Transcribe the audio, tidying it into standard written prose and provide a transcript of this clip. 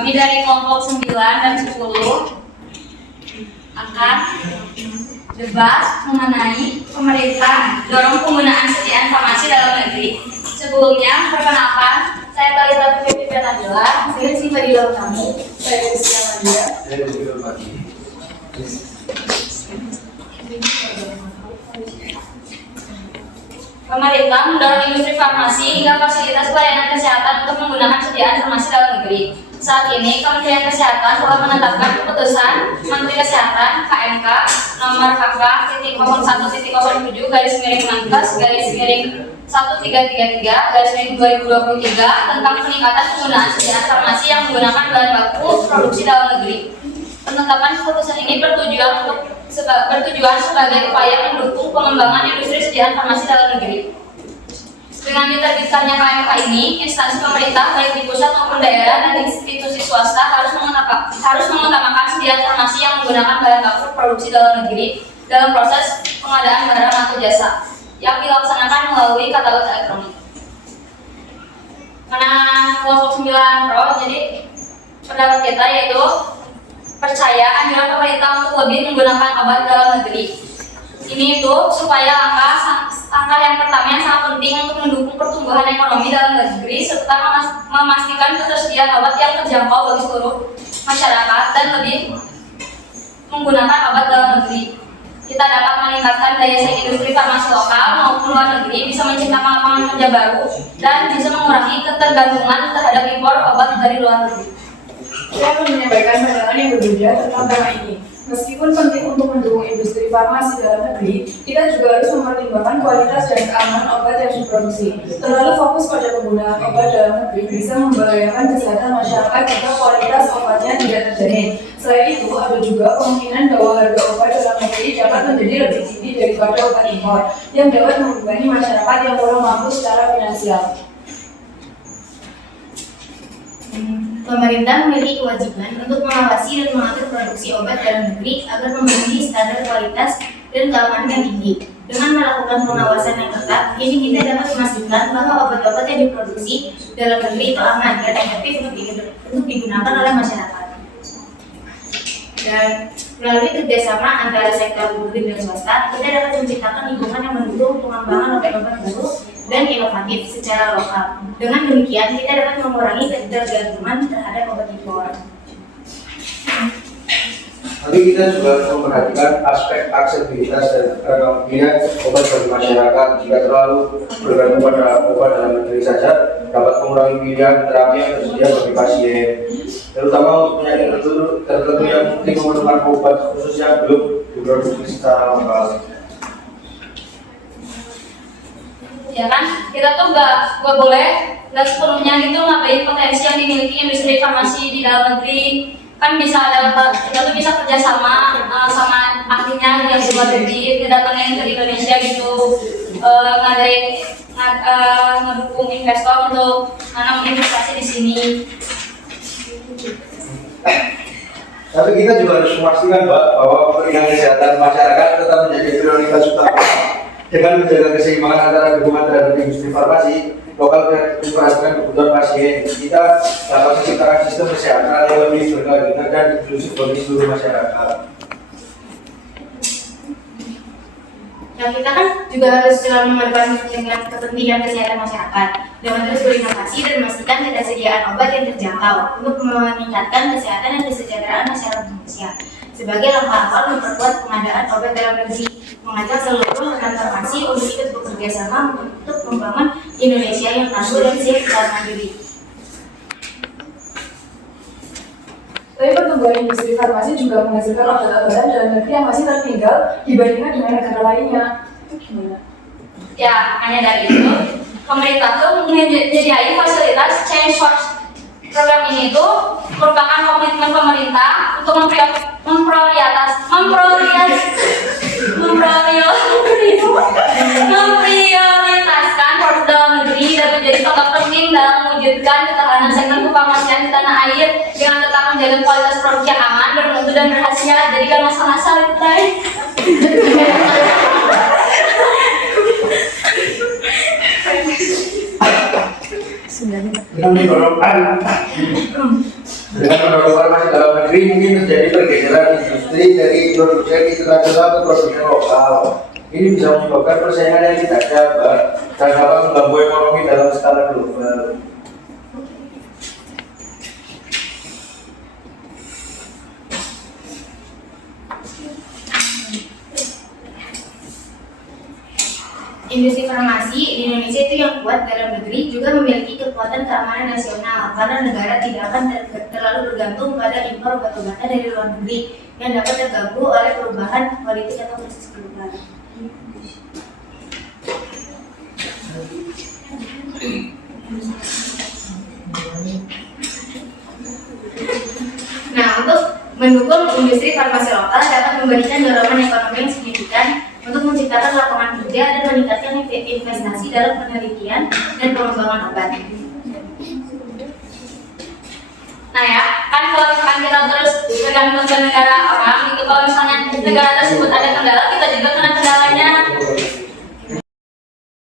Kami dari kelompok 9 dan 10 akan debat mengenai pemerintah dorong penggunaan sediaan farmasi dalam negeri. Sebelumnya, perkenalkan, saya Talita Putri Nabila, saya si Fadila kami, saya Rizky Amalia. Pemerintah mendorong industri farmasi hingga fasilitas pelayanan kesehatan untuk menggunakan sediaan farmasi dalam negeri. Saat ini, Kementerian Kesehatan telah menetapkan keputusan Menteri Kesehatan KMK nomor KK/1333/1333/2023 tentang peningkatan penggunaan sediaan farmasi yang menggunakan bahan baku produksi dalam negeri. Penetapan keputusan ini bertujuan sebagai upaya mendukung pengembangan industri sediaan farmasi dalam negeri. Dengan diterbitkannya KMK ini, instansi pemerintah baik di pusat maupun daerah dan institusi swasta harus mengutamakan sediaan farmasi yang menggunakan bahan baku produksi dalam negeri dalam proses pengadaan barang atau jasa yang dilaksanakan melalui katalog elektronik. Karena kelompok 9 Pro, jadi pendapat kita yaitu percaya anjuran pemerintah untuk lebih menggunakan obat dalam negeri. Ini itu supaya angka yang pertama yang sangat penting untuk mendukung pertumbuhan ekonomi dalam negeri serta memastikan ketersediaan obat yang terjangkau bagi seluruh masyarakat dan lebih menggunakan obat dalam negeri. Kita dapat meningkatkan daya saing industri farmasi lokal maupun luar negeri, bisa menciptakan lapangan kerja baru dan bisa mengurangi ketergantungan terhadap impor obat dari luar negeri. Saya akan menyampaikan pandangan yang berbeda tentang tema ini. Meskipun penting untuk mendukung industri farmasi dalam negeri, kita juga harus mempertimbangkan kualitas dan keamanan obat yang diproduksi. Terlalu fokus pada penggunaan obat dalam negeri bisa membahayakan kesehatan masyarakat jika kualitas obatnya tidak terjamin. Selain itu, ada juga kemungkinan bahwa harga obat dalam negeri dapat menjadi lebih tinggi daripada obat impor, yang dapat membebani masyarakat yang kurang mampu secara finansial. Pemerintah memiliki kewajiban untuk mengawasi dan mengatur produksi obat dalam negeri agar memenuhi standar kualitas dan keamanan yang tinggi. Dengan melakukan pengawasan yang ketat, ini kita dapat memastikan bahwa obat-obat yang diproduksi dalam negeri itu aman dan efektif untuk digunakan oleh masyarakat. Dan melalui kerjasama antara sektor publik dan swasta, kita dapat menciptakan lingkungan yang mendukung pengembangan obat-obat baru dan inovatif secara lokal. Dengan demikian, kita dapat mengurangi ketergantungan terhadap obat impor. Tapi kita juga harus memperhatikan aspek aksesibilitas dan ketersediaan obat bagi masyarakat. Jika terlalu bergantung pada obat dalam negeri saja, dapat mengurangi pilihan terapi yang tersedia bagi pasien, terutama untuk penyakit tertentu yang mungkin memerlukan obat khusus yang belum diproduksi secara lokal. Ya kan, kita tuh nggak sepenuhnya gitu ngapain potensi yang dimiliki industri farmasi di dalam negeri. Kan bisa kita tuh bisa kerjasama sama ahlinya yang di luar negeri, datangin ke Indonesia gitu, ngedukung investor untuk nanam investasi di sini. Tapi kita juga harus memastikan bahwa kepentingan kesehatan masyarakat tetap menjadi prioritas utama. Dengan menjaga keseimbangan antara dukungan terhadap industri farmasi lokal dan memperhatikan kebutuhan pasien, kita dapat menciptakan sistem kesehatan yang lebih berkelanjutan dan inklusif bagi seluruh masyarakat. Nah, kita kan juga harus selalu mengedepankan kepentingan kesehatan masyarakat dengan terus berinovasi dan memastikan ketersediaan obat yang terjangkau untuk meningkatkan kesehatan dan kesejahteraan masyarakat Indonesia. Sebagai langkah awal memperkuat pengadaan obat dalam negeri, mengajak seluruh rekan farmasi untuk ikut bekerja sama untuk membangun Indonesia yang tangguh dan siap secara mandiri. Tapi pertumbuhan industri farmasi juga menghasilkan obat-obatan dalam negeri yang masih tertinggal dibandingkan dengan negara lainnya. Itu gimana? Ya, hanya dari itu, pemerintah tuh menyediakan fasilitas change source. Program ini tuh merupakan komitmen pemerintah untuk memprioritaskan produk dalam negeri dan menjadi faktor penting dalam mewujudkan ketahanan sektor kefarmasian di tanah air dengan tetap menjaga kualitas produk yang aman, bermutu dan berhasil. Jadi kan masa-masa itu Sudah. Dengan mendorong farmasi dalam negeri mungkin terjadi pergeseran industri dari produksi internasional ke produksi lokal. Ini bisa menyebabkan persaingan yang tidak sabar dan dapat mengganggu ekonomi dalam skala global. Industri farmasi di Indonesia itu yang kuat dalam negeri juga memiliki kekuatan keamanan nasional karena negara tidak akan terlalu bergantung pada impor obat-obatan dari luar negeri yang dapat terganggu oleh perubahan politik atau krisis global. Nah, untuk mendukung industri farmasi lokal dapat memberikan dorongan ekonomi yang signifikan untuk menciptakan lapangan kerja dan meningkatkan investasi dalam penelitian dan pengembangan obat. Nah ya, kan kalau misalkan kita terus bergantung ke negara orang, itu kalau misalnya negara tersebut ada